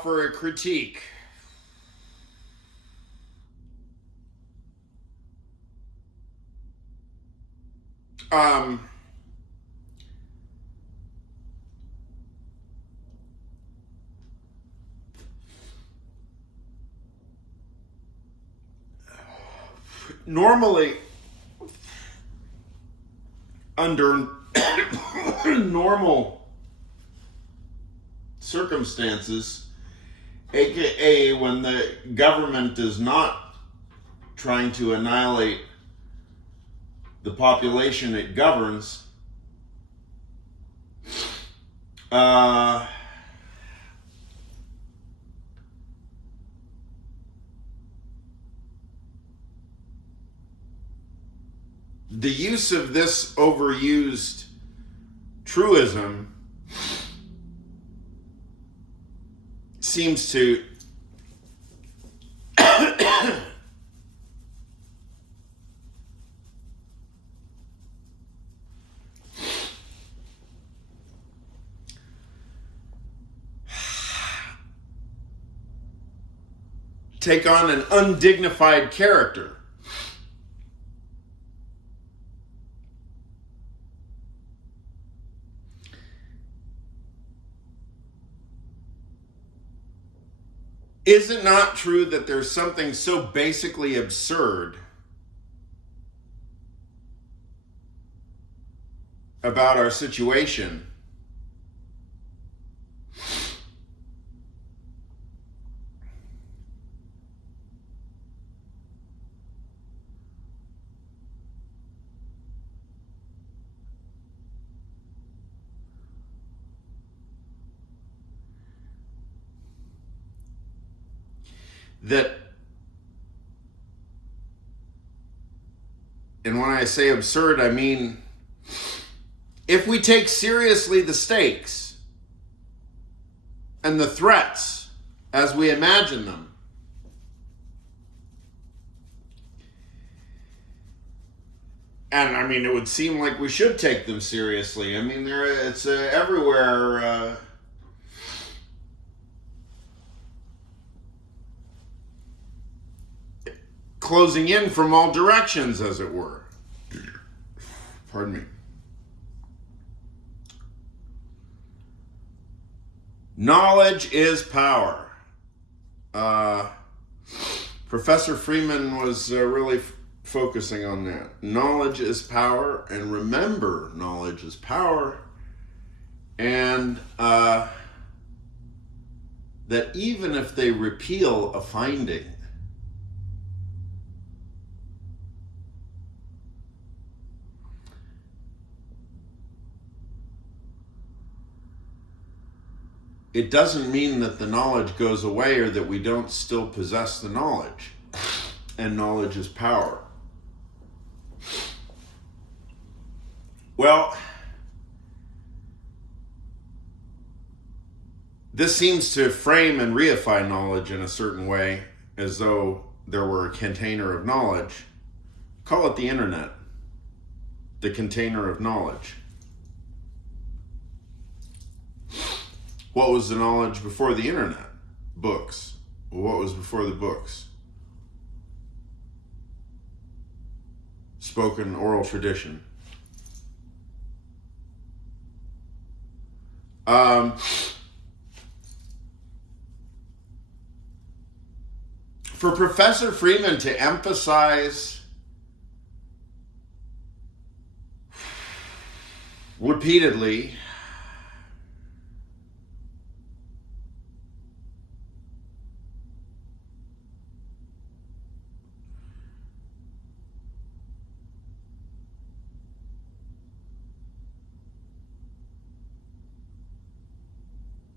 offer a critique. Normally, under normal circumstances, aka when the government is not trying to annihilate the population it governs, the use of this overused truism seems to take on an undignified character. Is it not true that there's something so basically absurd about our situation that, and when I say absurd, I mean, if we take seriously the stakes and the threats as we imagine them, and I mean, it would seem like we should take them seriously. I mean, it's everywhere. Closing in from all directions, as it were. Pardon me. Knowledge is power. Professor Freeman was really focusing on that. Knowledge is power, and remember, knowledge is power, and that even if they repeal a finding, it doesn't mean that the knowledge goes away or that we don't still possess the knowledge. And knowledge is power. Well, this seems to frame and reify knowledge in a certain way, as though there were a container of knowledge. Call it the internet, the container of knowledge. What was the knowledge before the internet? Books. What was before the books? Spoken oral tradition. For Professor Freeman to emphasize repeatedly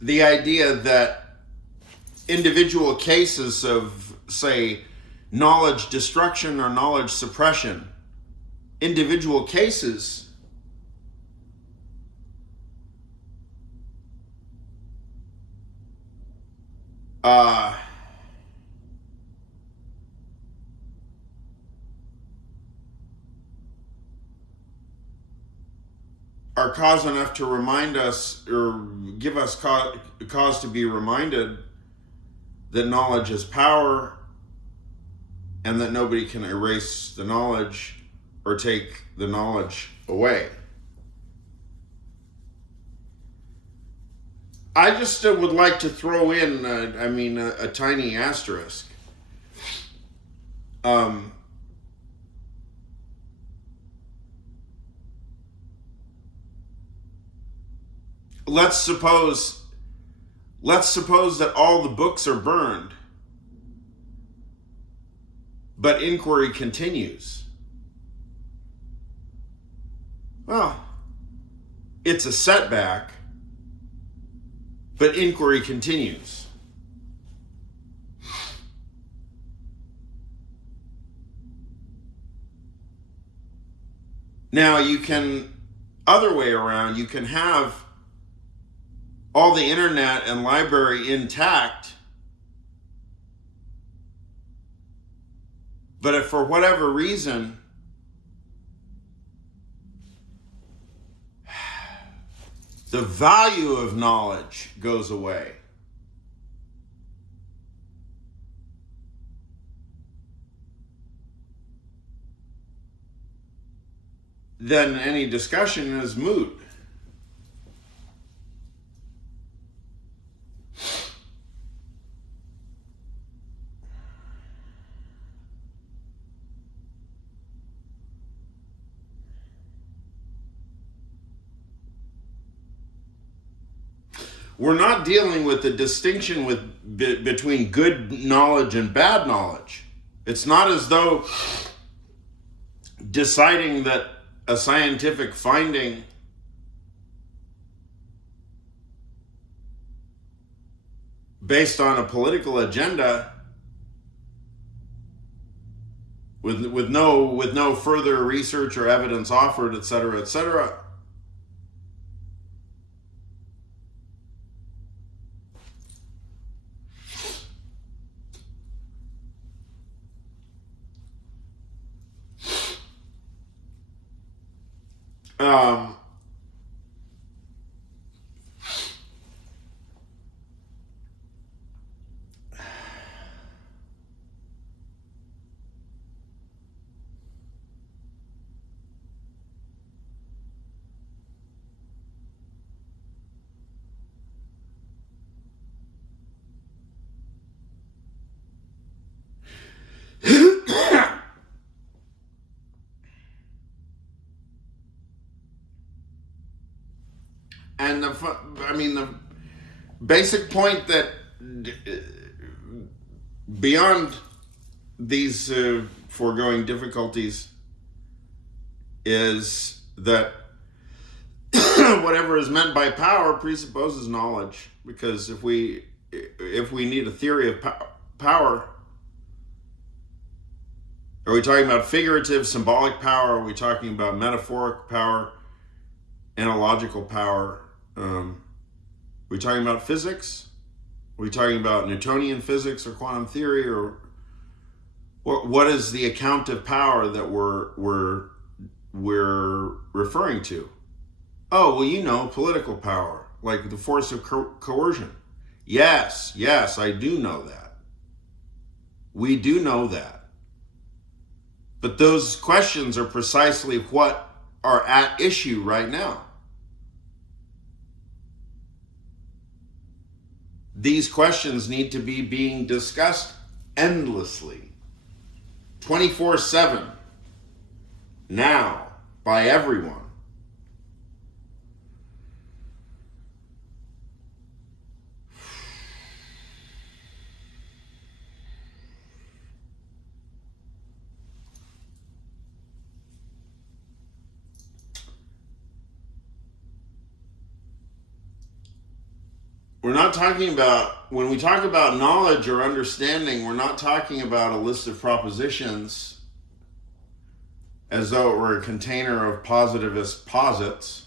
the idea that individual cases of, say, knowledge destruction or knowledge suppression, individual cases are cause enough to remind us, or give us cause to be reminded that knowledge is power and that nobody can erase the knowledge or take the knowledge away. I just would like to throw in, a tiny asterisk. Let's suppose that all the books are burned, but inquiry continues. Well, it's a setback, but inquiry continues. Now you can, other way around, you can have all the internet and library intact, but if for whatever reason the value of knowledge goes away, then any discussion is moot. We're not dealing with the distinction between good knowledge and bad knowledge. It's not as though deciding that a scientific finding based on a political agenda with no further research or evidence offered, etc., etc., and the basic point that beyond these foregoing difficulties is that whatever is meant by power presupposes knowledge, because if we need a theory of power, are we talking about figurative, symbolic power? Are we talking about metaphoric power, analogical power? Are we talking about physics? Are we talking about Newtonian physics or quantum theory? Or what is the account of power that we're referring to? Oh, well, political power, like the force of coercion. Yes, I do know that. We do know that. But those questions are precisely what are at issue right now. These questions need to be being discussed endlessly, 24/7, now, by everyone. We're not talking about, when we talk about knowledge or understanding, we're not talking about a list of propositions as though it were a container of positivist posits.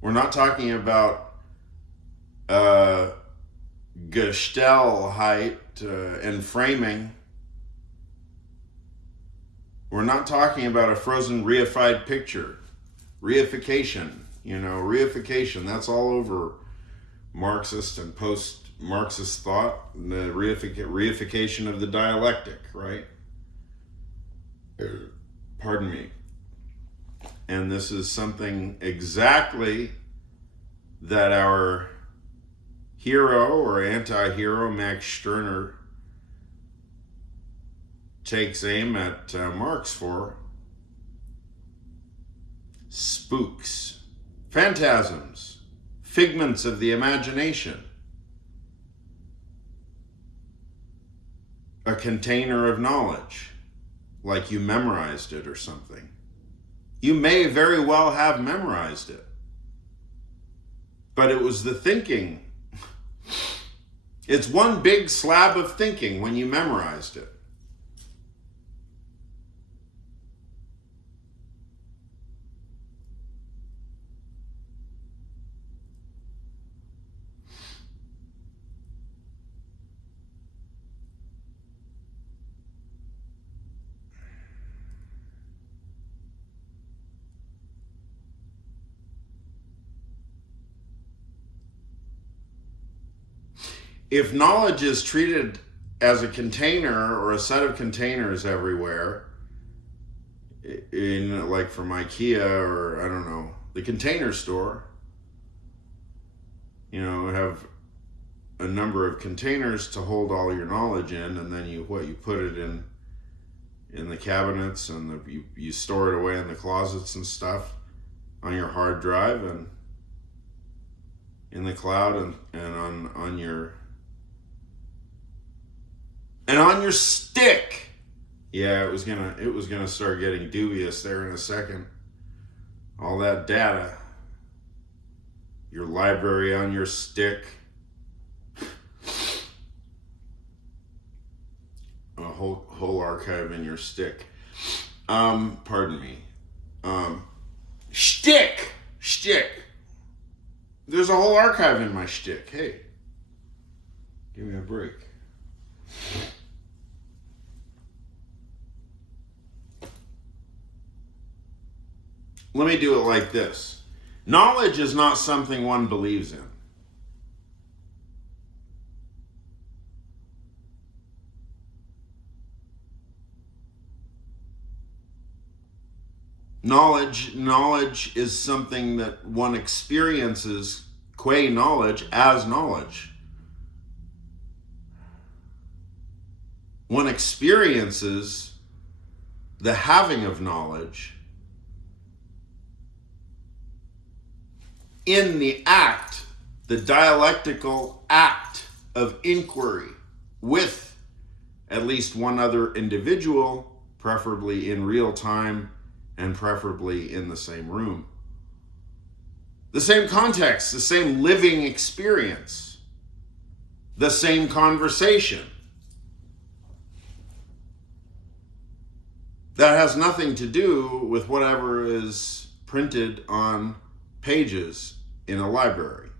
We're not talking about Gestellheit and framing. We're not talking about a frozen reified picture. Reification, reification, that's all over Marxist and Marxist thought, the reification of the dialectic, right? Pardon me. And this is something exactly that our hero or anti-hero Max Stirner takes aim at Marx for. Spooks, phantasms, figments of the imagination, a container of knowledge, like you memorized it or something. You may very well have memorized it, but it was the thinking. It's one big slab of thinking when you memorized it. If knowledge is treated as a container or a set of containers everywhere, in like from IKEA or I don't know, the container store, have a number of containers to hold all your knowledge in, and then you put it in the cabinets, and you store it away in the closets and stuff on your hard drive and in the cloud and on your stick. Yeah, it was gonna start getting dubious there in a second. All that data, your library on your stick, a whole archive in your stick. Pardon me. Shtick. There's a whole archive in my shtick. Hey, give me a break. Let me do it like this. Knowledge is not something one believes in. Knowledge is something that one experiences qua knowledge as knowledge. One experiences the having of knowledge in the act, the dialectical act of inquiry with at least one other individual, preferably in real time and preferably in the same room. The same context, the same living experience, the same conversation. That has nothing to do with whatever is printed on pages in a library.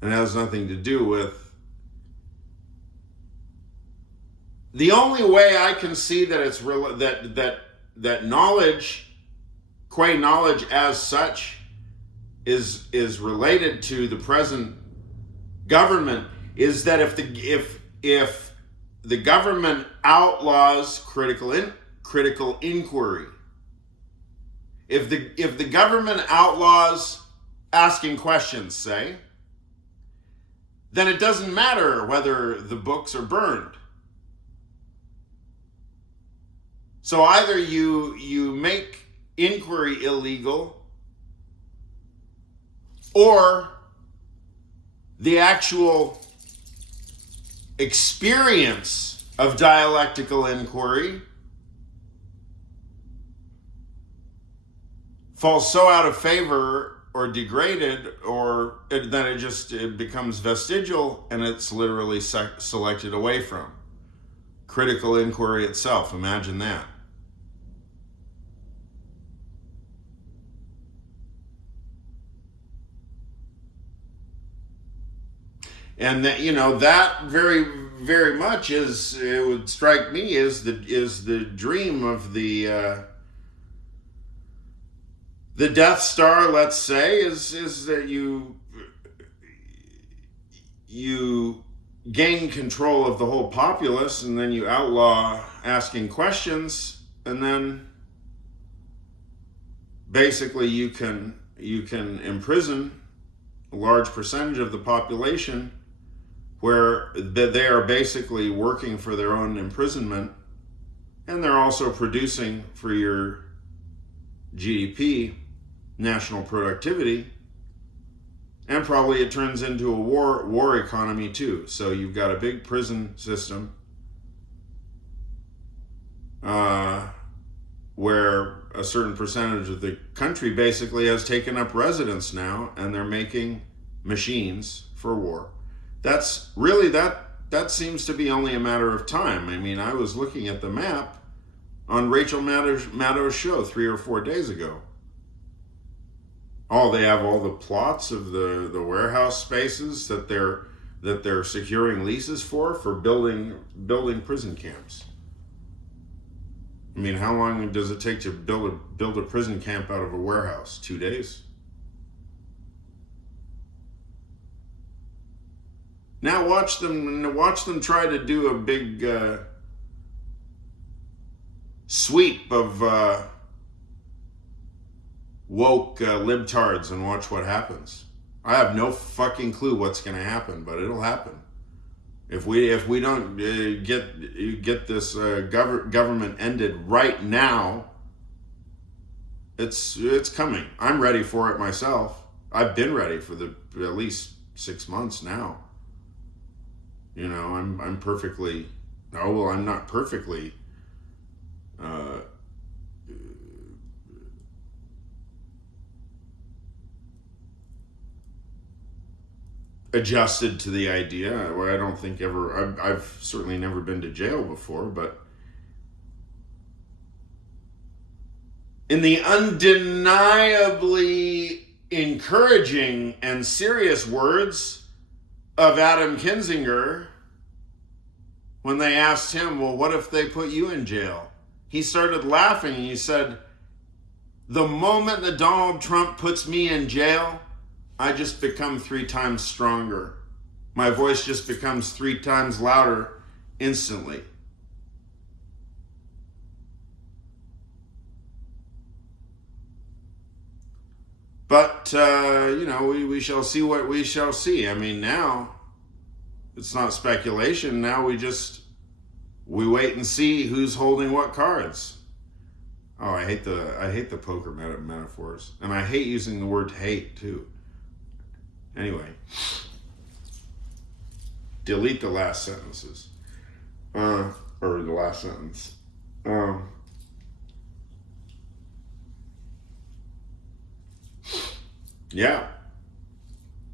It has nothing to do with... The only way I can see that it's that knowledge, qua knowledge as such, is related to the present government is that if the government outlaws critical inquiry, if the government outlaws asking questions, say, then it doesn't matter whether the books are burned. So either you make inquiry illegal, or the actual experience of dialectical inquiry falls so out of favor or degraded, or then it becomes vestigial, and it's literally selected away from critical inquiry itself. Imagine that. And that, that very, very much it would strike me is the dream of the Death Star. Let's say is that you gain control of the whole populace, and then you outlaw asking questions, and then basically you can imprison a large percentage of the population where they are basically working for their own imprisonment, and they're also producing for your GDP, national productivity, and probably it turns into a war economy too. So you've got a big prison system where a certain percentage of the country basically has taken up residence now, and they're making machines for war. That's really, that seems to be only a matter of time. I mean, I was looking at the map on Rachel Maddow's show 3 or 4 days ago. Oh, they have all the plots of the warehouse spaces that they're securing leases for building prison camps. I mean, how long does it take to build a prison camp out of a warehouse? 2 days? Now watch them try to do a big sweep of woke libtards, and watch what happens. I have no fucking clue what's going to happen, but it'll happen. If we don't get this government ended right now, it's coming. I'm ready for it myself. I've been ready for at least 6 months now. You know, I'm perfectly. Oh well, I'm not perfectly. Adjusted to the idea. Where I don't think I've certainly never been to jail before, but in the undeniably encouraging and serious words of Adam Kinzinger, when they asked him, well, what if they put you in jail? He started laughing and he said, the moment that Donald Trump puts me in jail, I just become 3 times stronger. My voice just becomes 3 times louder instantly. But, you know, we shall see what we shall see. I mean, now it's not speculation. Now we wait and see who's holding what cards. Oh, I hate the poker metaphors. And I hate using the word hate, too. Anyway, delete the last sentences, or the last sentence. Yeah,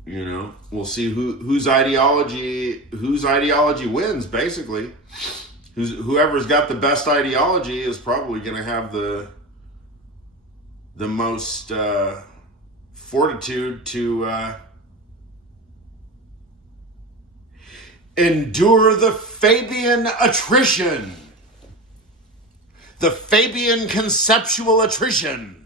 you know, we'll see whose ideology wins. Basically, whoever's got the best ideology is probably going to have the most fortitude to endure the Fabian attrition. The Fabian conceptual attrition.